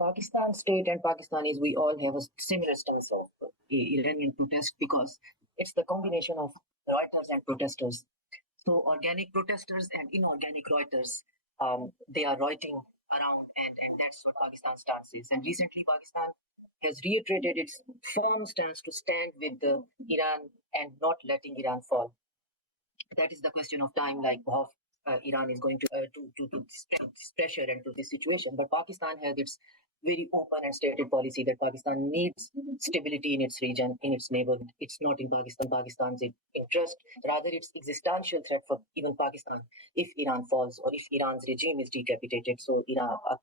Pakistan state and Pakistanis, we all have a similar stance of Iranian protest because it's the combination of Reuters and protesters. So organic protesters and inorganic Reuters, they are writing around, and that's what Pakistan's stance is. And recently, Pakistan has reiterated its firm stance to stand with Iran and not letting Iran fall. That is the question of time, like how Iran is going to this pressure and to this situation. But Pakistan has its very open and stated policy that Pakistan needs stability in its region, in its neighborhood. It's not in Pakistan's interest. Rather, it's existential threat for even Pakistan if Iran falls or if Iran's regime is decapitated. So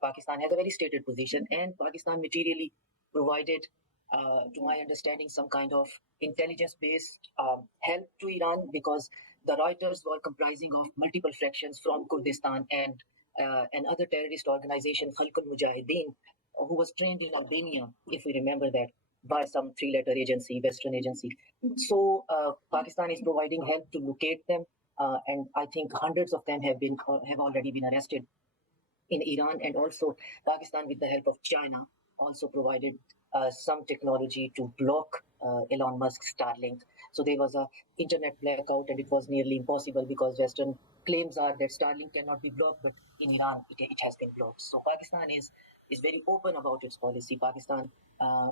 Pakistan has a very stated position, and Pakistan materially provided, to my understanding, some kind of intelligence-based help to Iran because the Reuters were comprising of multiple fractions from Kurdistan and another terrorist organization, Khalqul Mujahideen, who was trained in Albania, if we remember that, by some three-letter agency, Western agency. So Pakistan is providing help to locate them, and I think hundreds of them have already been arrested in Iran, and also Pakistan, with the help of China, also provided some technology to block Elon Musk's Starlink. So there was a internet blackout, and it was nearly impossible because Western claims are that Starlink cannot be blocked, but in Iran it has been blocked. So Pakistan is very open about its policy. Pakistan,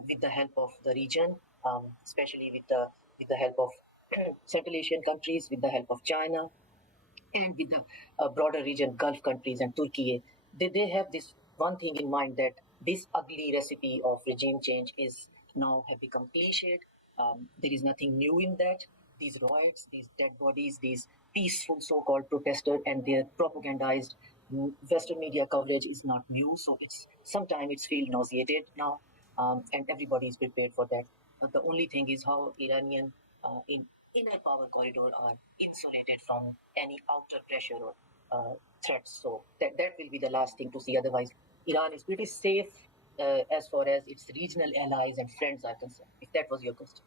with the help of the region, especially with the help of Central Asian countries, with the help of China, and with the broader region, Gulf countries and Turkey, they have this one thing in mind that this ugly recipe of regime change is now have become cliched. There is nothing new in that. These riots, these dead bodies, these peaceful so-called protesters and their propagandized Western media coverage is not new. So it's sometimes it's feel nauseated now, and everybody is prepared for that. But the only thing is how Iranian in inner power corridor are insulated from any outer pressure or threats. So that will be the last thing to see. Otherwise, Iran is pretty safe as far as its regional allies and friends are concerned, if that was your question.